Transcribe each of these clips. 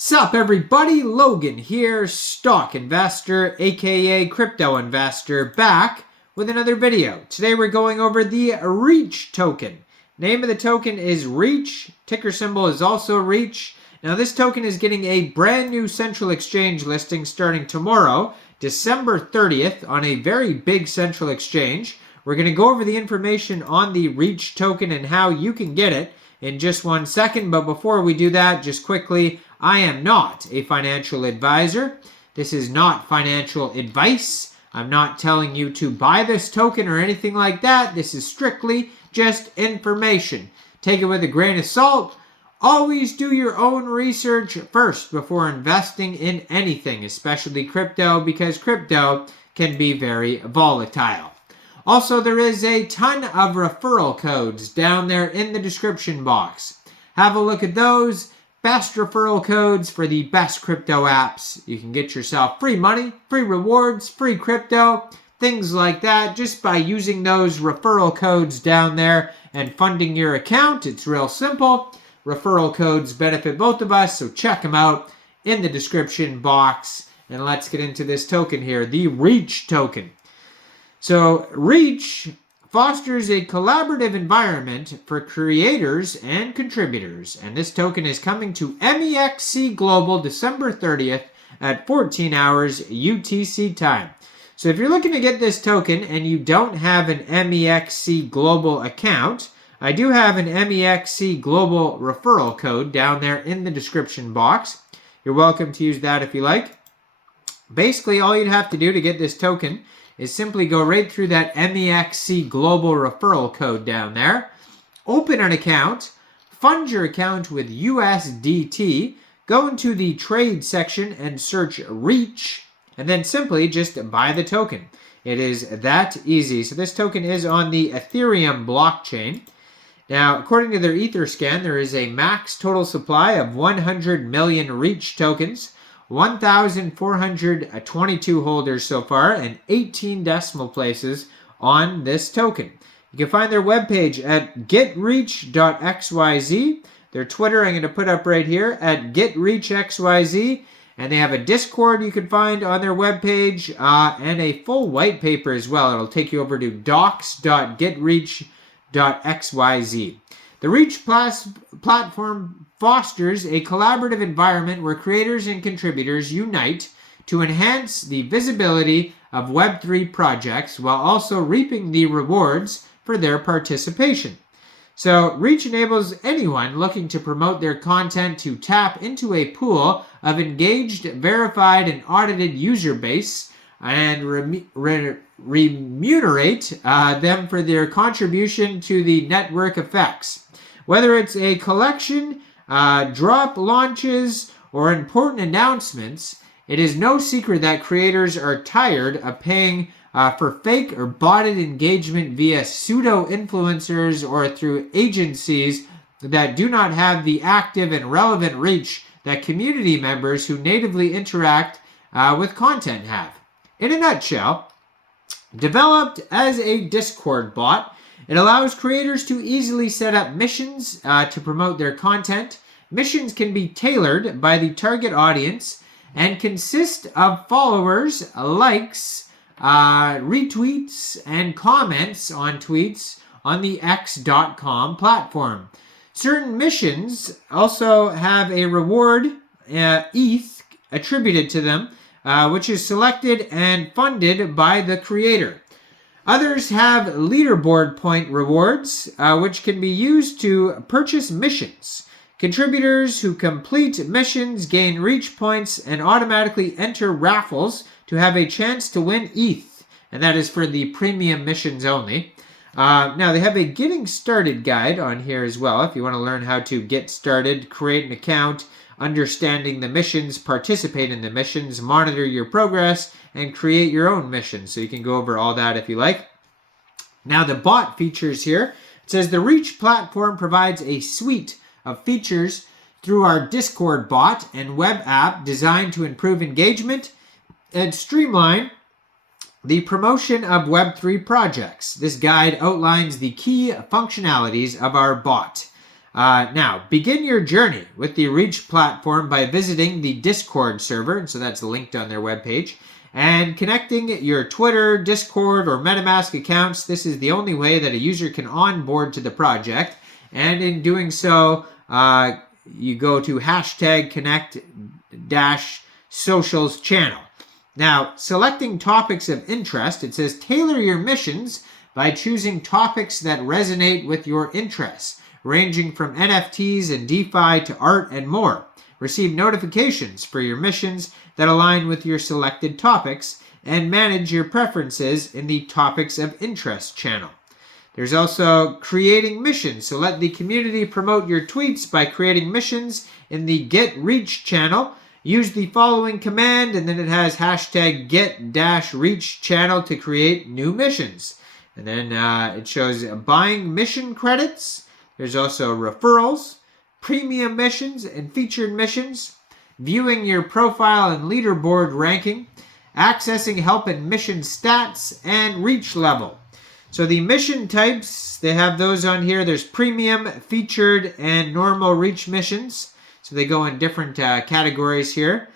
Sup everybody, Logan here, stock investor aka crypto investor, back with another video. Today we're going over the REACH token. Name of the token is REACH, ticker symbol is also REACH. Now this token is getting a brand new central exchange listing starting tomorrow, December 30th, on a very big central exchange. We're going to go over the information on the REACH token and how you can get it in just 1 second, but before we do that, just quickly, I am not a financial advisor. This is not financial advice. I'm not telling you to buy this token or anything like that. This is strictly just information. Take it with a grain of salt. Always do your own research first before investing in anything, especially crypto, because crypto can be very volatile. Also, there is a ton of referral codes down there in the description box. Have a look at those. Best referral codes for the best crypto apps. You can get yourself free money, free rewards, free crypto, things like that, just by using those referral codes down there and funding your account. It's real simple. Referral codes benefit both of us, so check them out in the description box. And let's get into this token here, the REACH token. So REACH fosters a collaborative environment for creators and contributors, and this token is coming to Mexc Global December 30th at 14 hours UTC time. So if you're looking to get this token and you don't have an Mexc Global account, I do have an Mexc Global referral code down there in the description box. You're welcome to use that if you like. Basically, all you'd have to do to get this token is simply go right through that Mexc Global referral code down there, open an account, fund your account with USDT, go into the trade section and search REACH, and then simply just buy the token. It is that easy. So this token is on the Ethereum blockchain. Now, according to their Etherscan, there is a max total supply of 100 million REACH tokens, 1,422 holders so far, and 18 decimal places on this token. You can find their webpage at getreach.xyz. Their Twitter I'm going to put up right here at getreachxyz. And they have a Discord you can find on their webpage and a full white paper as well. It'll take you over to docs.getreach.xyz. The REACH platform fosters a collaborative environment where creators and contributors unite to enhance the visibility of Web3 projects while also reaping the rewards for their participation. So REACH enables anyone looking to promote their content to tap into a pool of engaged, verified, and audited user base and remunerate them for their contribution to the network effects. Whether it's a collection, drop launches, or important announcements, it is no secret that creators are tired of paying for fake or botted engagement via pseudo-influencers or through agencies that do not have the active and relevant reach that community members who natively interact with content have. In a nutshell, developed as a Discord bot, it allows creators to easily set up missions to promote their content. Missions can be tailored by the target audience and consist of followers, likes, retweets, and comments on tweets on the X.com platform. Certain missions also have a reward, ETH, attributed to them, which is selected and funded by the creator. Others have leaderboard point rewards, which can be used to purchase missions. Contributors who complete missions gain REACH points and automatically enter raffles to have a chance to win ETH, and that is for the premium missions only. Now, they have a getting started guide on here as well, if you want to learn how to get started, create an account, understanding the missions, participate in the missions, monitor your progress, and create your own missions. So you can go over all that if you like. Now the bot features here. It says the REACH platform provides a suite of features through our Discord bot and web app designed to improve engagement and streamline the promotion of Web3 projects. This guide outlines the key functionalities of our bot. Now, begin your journey with the Reach platform by visiting the Discord server, and so that's linked on their webpage, and connecting your Twitter, Discord, or MetaMask accounts. This is the only way that a user can onboard to the project, and in doing so, you go to #connect-socials channel. Now, selecting topics of interest, it says tailor your missions by choosing topics that resonate with your interests, ranging from NFTs and DeFi to art and more. Receive notifications for your missions that align with your selected topics, and manage your preferences in the topics of interest channel. There's also creating missions, so let the community promote your tweets by creating missions in the Get Reach channel. Use the following command, and then it has #get-reach channel to create new missions. And then it shows buying mission credits. There's also referrals, premium missions, and featured missions, viewing your profile and leaderboard ranking, accessing help and mission stats, and reach level. So the mission types, they have those on here. There's premium, featured, and normal reach missions. So they go in different categories here.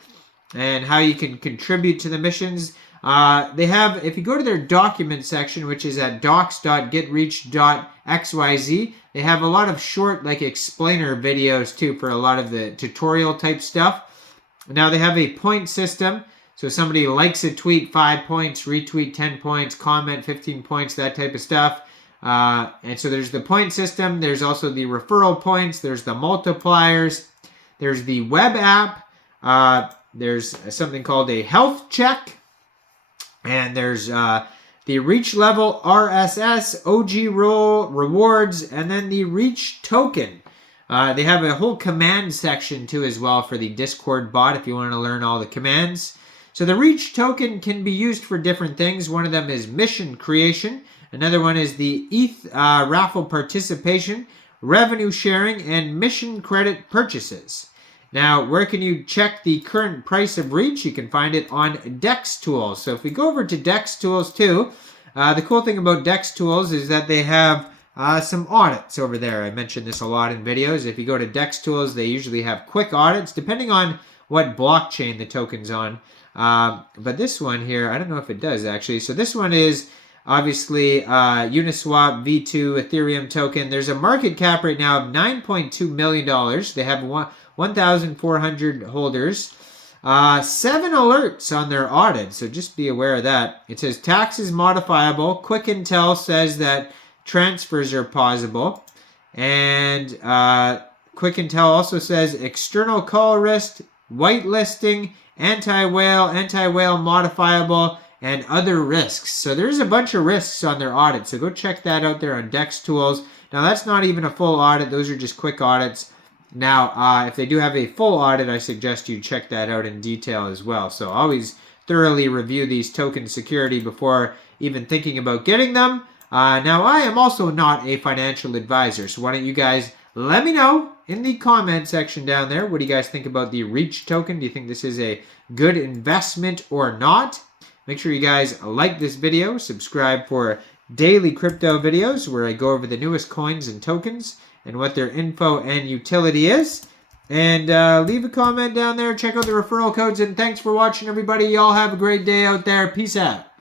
And how you can contribute to the missions. They have, if you go to their document section, which is at docs.getreach.xyz, they have a lot of short, like, explainer videos too for a lot of the tutorial type stuff. Now they have a point system. So if somebody likes a tweet, 5 points, retweet 10 points, comment 15 points, that type of stuff. And so there's the point system. There's also the referral points. There's the multipliers. There's the web app. There's something called a health check. And there's the reach level, RSS, OG role, rewards, and then the reach token. They have a whole command section too as well for the Discord bot if you want to learn all the commands. So the reach token can be used for different things. One of them is mission creation. Another one is the ETH raffle participation, revenue sharing, and mission credit purchases. Now, where can you check the current price of Reach? You can find it on DEX Tools. So if we go over to DEX Tools too, the cool thing about DEX Tools is that they have some audits over there. I mentioned this a lot in videos. If you go to DEX Tools, they usually have quick audits, depending on what blockchain the token's on. But this one here, I don't know if it does actually. So this one is obviously Uniswap V2 Ethereum token. There's a market cap right now of $9.2 million. They have 1,400 holders. 7 alerts on their audit, so just be aware of that. It says tax is modifiable. Quick Intel says that transfers are possible. And Quick Intel also says external call risk, whitelisting, anti-whale modifiable, and other risks. So there's a bunch of risks on their audit, so go check that out there on DEX Tools. Now that's not even a full audit, those are just quick audits. Now, if they do have a full audit, I suggest you check that out in detail as well. So always thoroughly review these token security before even thinking about getting them. Now, I am also not a financial advisor, so why don't you guys let me know in the comment section down there. What do you guys think about the Reach token? Do you think this is a good investment or not? Make sure you guys like this video, subscribe for daily crypto videos where I go over the newest coins and tokens and what their info and utility is. And leave a comment down there. Check out the referral codes. And thanks for watching, everybody. Y'all have a great day out there. Peace out.